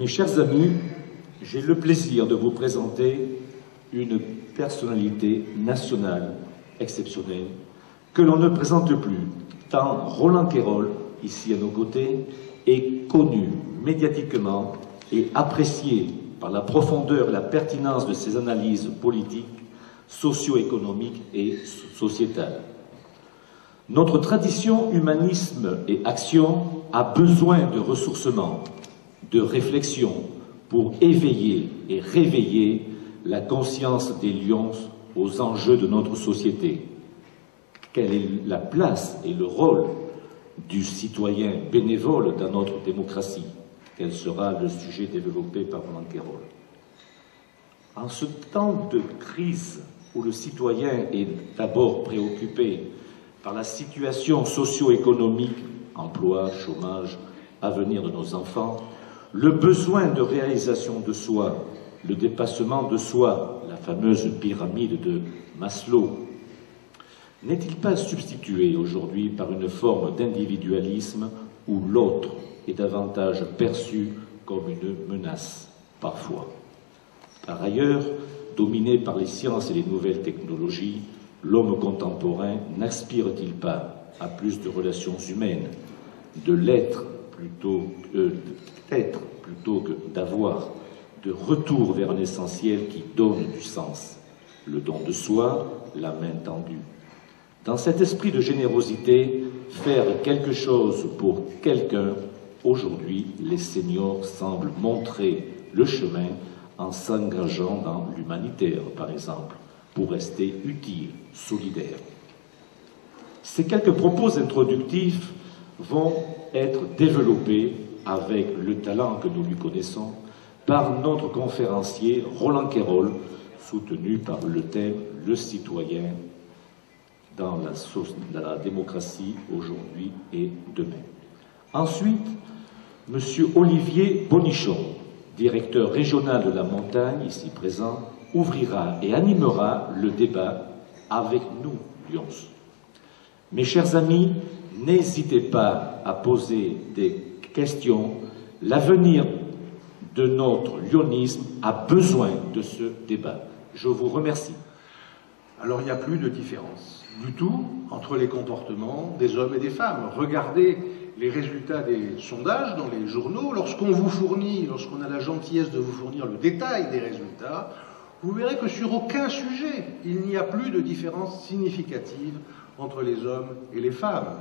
Mes chers amis, j'ai le plaisir de vous présenter une personnalité nationale exceptionnelle que l'on ne présente plus, tant Roland Quérol, ici à nos côtés, est connu médiatiquement et apprécié par la profondeur et la pertinence de ses analyses politiques, socio-économiques et sociétales. Notre tradition humanisme et action a besoin de ressourcement, de réflexion pour éveiller et réveiller la conscience des lions aux enjeux de notre société. Quelle est la place et le rôle du citoyen bénévole dans notre démocratie? Quel sera le sujet développé par Roland Quérol? En ce temps de crise où le citoyen est d'abord préoccupé par la situation socio-économique, emploi, chômage, avenir de nos enfants, le besoin de réalisation de soi, le dépassement de soi, la fameuse pyramide de Maslow, n'est-il pas substitué aujourd'hui par une forme d'individualisme où l'autre est davantage perçu comme une menace, parfois? Par ailleurs, dominé par les sciences et les nouvelles technologies, l'homme contemporain n'aspire-t-il pas à plus de relations humaines, de l'être plutôt que d'avoir, de retour vers un essentiel qui donne du sens, le don de soi, la main tendue? Dans cet esprit de générosité, faire quelque chose pour quelqu'un, aujourd'hui, les seniors semblent montrer le chemin en s'engageant dans l'humanitaire, par exemple, pour rester utiles, solidaires. Ces quelques propos introductifs vont être développés avec le talent que nous lui connaissons par notre conférencier Roland Quérol, soutenu par le thème « Le citoyen dans la démocratie aujourd'hui et demain ». Ensuite, M. Olivier Bonichon, directeur régional de la montagne, ici présent, ouvrira et animera le débat avec nous, Lions. Mes chers amis, n'hésitez pas à poser des questions. L'avenir de notre lionisme a besoin de ce débat. Je vous remercie. Alors il n'y a plus de différence du tout entre les comportements des hommes et des femmes. Regardez les résultats des sondages dans les journaux. Lorsqu'on a la gentillesse de vous fournir le détail des résultats, vous verrez que sur aucun sujet, il n'y a plus de différence significative entre les hommes et les femmes.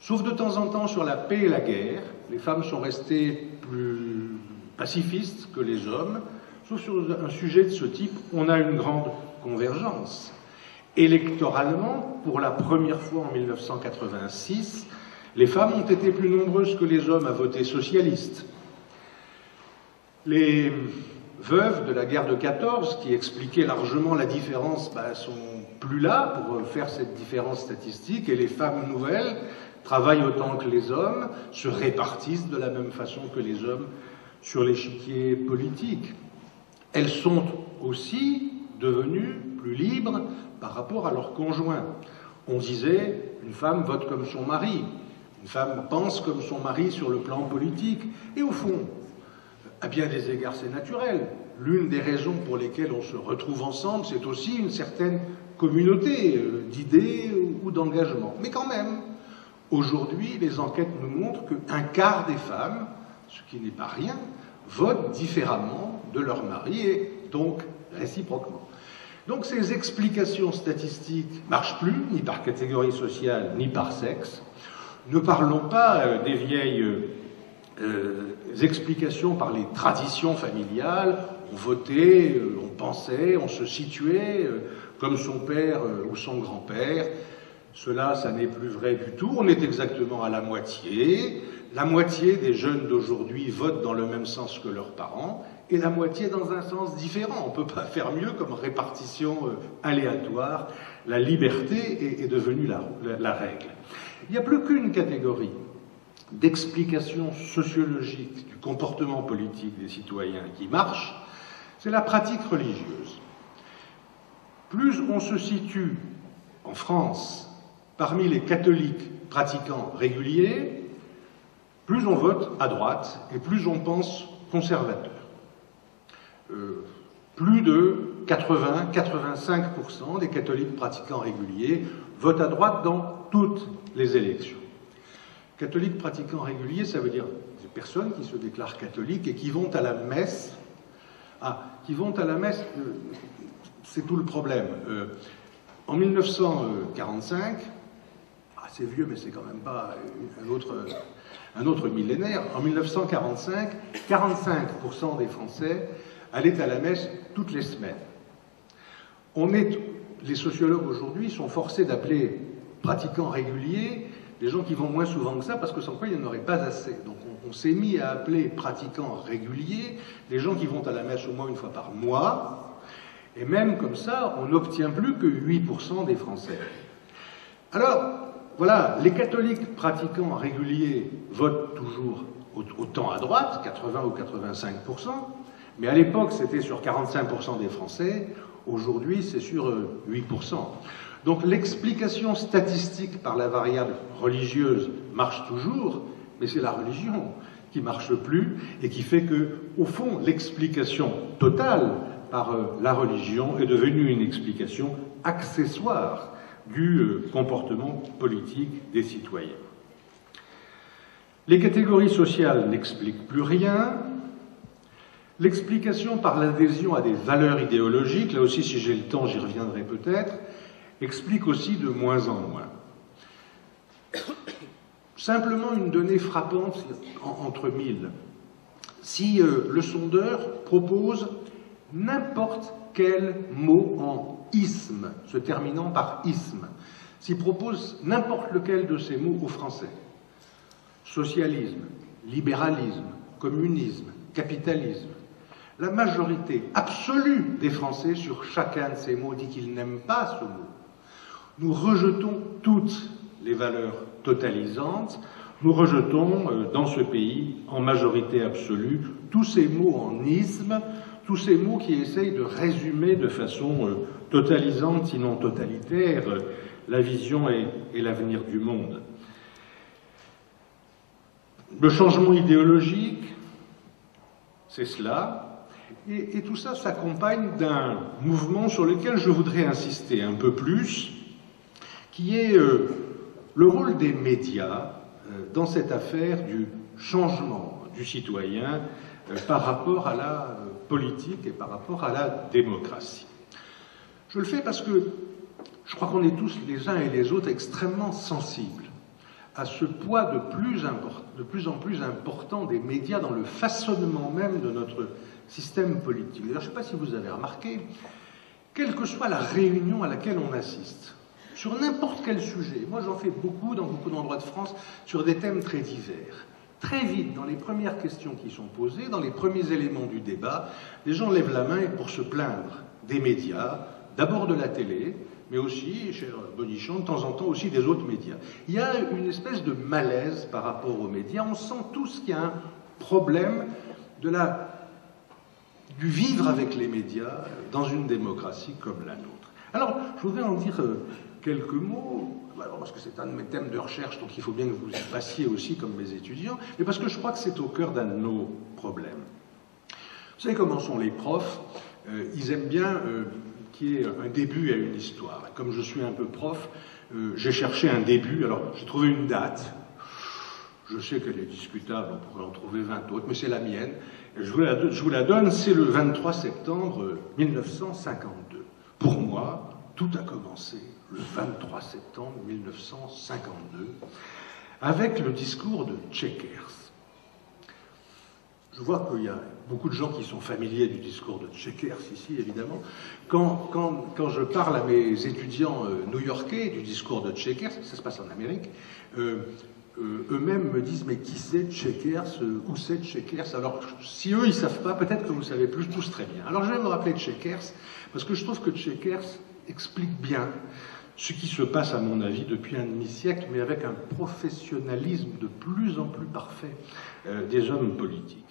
Sauf de temps en temps sur la paix et la guerre, les femmes sont restées plus pacifistes que les hommes. Sauf sur un sujet de ce type, on a une grande convergence. Électoralement, pour la première fois en 1986, les femmes ont été plus nombreuses que les hommes à voter socialiste. Les veuves de la guerre de 14, qui expliquaient largement la différence, sont plus là pour faire cette différence statistique, et les femmes nouvelles travaillent autant que les hommes, se répartissent de la même façon que les hommes sur l'échiquier politique. Elles sont aussi devenues plus libres par rapport à leurs conjoints. On disait, une femme vote comme son mari, une femme pense comme son mari sur le plan politique, et au fond, à bien des égards, c'est naturel. L'une des raisons pour lesquelles on se retrouve ensemble, c'est aussi une certaine communauté d'idées ou d'engagement. Mais quand même, aujourd'hui, les enquêtes nous montrent qu'un quart des femmes, ce qui n'est pas rien, votent différemment de leur mari et donc réciproquement. Donc ces explications statistiques ne marchent plus, ni par catégorie sociale, ni par sexe. Ne parlons pas des vieilles explications par les traditions familiales. On votait, on pensait, on se situait comme son père ou son grand-père. Cela, ça n'est plus vrai du tout. On est exactement à la moitié. La moitié des jeunes d'aujourd'hui votent dans le même sens que leurs parents et la moitié dans un sens différent. On ne peut pas faire mieux comme répartition aléatoire. La liberté est devenue la règle. Il n'y a plus qu'une catégorie d'explication sociologique du comportement politique des citoyens qui marche, c'est la pratique religieuse. Plus on se situe en France parmi les catholiques pratiquants réguliers, plus on vote à droite et plus on pense conservateurs. Plus de 80-85% des catholiques pratiquants réguliers votent à droite dans toutes les élections. Catholiques pratiquants réguliers, ça veut dire des personnes qui se déclarent catholiques et qui vont à la messe. Ah, qui vont à la messe, c'est tout le problème. En 1945, c'est vieux, mais c'est quand même pas un autre millénaire. En 1945, 45% des Français allaient à la messe toutes les semaines. Les sociologues aujourd'hui sont forcés d'appeler pratiquants réguliers des gens qui vont moins souvent que ça, parce que sans quoi il n'y en aurait pas assez. Donc on s'est mis à appeler pratiquants réguliers des gens qui vont à la messe au moins une fois par mois, et même comme ça, on n'obtient plus que 8% des Français. Alors, voilà, les catholiques pratiquants réguliers votent toujours autant à droite, 80 ou 85%, mais à l'époque c'était sur 45% des Français, aujourd'hui c'est sur 8%. Donc l'explication statistique par la variable religieuse marche toujours, mais c'est la religion qui ne marche plus et qui fait que, au fond, l'explication totale par la religion est devenue une explication accessoire du comportement politique des citoyens. Les catégories sociales n'expliquent plus rien. L'explication par l'adhésion à des valeurs idéologiques, là aussi si j'ai le temps j'y reviendrai peut-être, explique aussi de moins en moins. Simplement une donnée frappante entre mille. Si le sondeur propose n'importe quel mot en isme, se terminant par isme, s'il propose n'importe lequel de ces mots aux Français, socialisme, libéralisme, communisme, capitalisme, la majorité absolue des Français sur chacun de ces mots dit qu'ils n'aiment pas ce mot. Nous rejetons toutes les valeurs totalisantes, nous rejetons dans ce pays, en majorité absolue, tous ces mots en isme, tous ces mots qui essayent de résumer de façon totalisante, sinon totalitaire, la vision et l'avenir du monde. Le changement idéologique, c'est cela, et tout ça s'accompagne d'un mouvement sur lequel je voudrais insister un peu plus, qui est le rôle des médias dans cette affaire du changement du citoyen par rapport à la politique et par rapport à la démocratie. Je le fais parce que je crois qu'on est tous les uns et les autres extrêmement sensibles à ce poids de plus en plus important des médias dans le façonnement même de notre système politique. D'ailleurs, je ne sais pas si vous avez remarqué, quelle que soit la réunion à laquelle on assiste, sur n'importe quel sujet, moi j'en fais beaucoup dans beaucoup d'endroits de France, sur des thèmes très divers. Très vite, dans les premières questions qui sont posées, dans les premiers éléments du débat, les gens lèvent la main pour se plaindre des médias, d'abord de la télé, mais aussi, cher Bonichon, de temps en temps aussi des autres médias. Il y a une espèce de malaise par rapport aux médias. On sent tous qu'il y a un problème du vivre avec les médias dans une démocratie comme la nôtre. Alors, je voudrais en dire quelques mots, parce que c'est un de mes thèmes de recherche, donc il faut bien que vous y passiez aussi comme mes étudiants, et parce que je crois que c'est au cœur d'un de nos problèmes. Vous savez comment sont les profs, ils aiment bien qu'il y ait un début à une histoire. Comme je suis un peu prof, j'ai cherché un début, alors j'ai trouvé une date, je sais qu'elle est discutable, on pourrait en trouver 20 autres, mais c'est la mienne, et je vous la donne, c'est le 23 septembre 1952. Pour moi, tout a commencé le 23 septembre 1952 avec le discours de Tschekers. Je vois qu'il y a beaucoup de gens qui sont familiers du discours de Tschekers ici, évidemment. Quand je parle à mes étudiants new-yorkais du discours de Tschekers, ça se passe en Amérique, eux-mêmes me disent « mais qui c'est Tschekers? Où c'est Tschekers ?» Alors, si eux, ils ne savent pas, peut-être que vous savez plus tous très bien. Alors, je vais me rappeler Tschekers, parce que je trouve que Tschekers explique bien ce qui se passe, à mon avis, depuis un demi-siècle, mais avec un professionnalisme de plus en plus parfait des hommes politiques.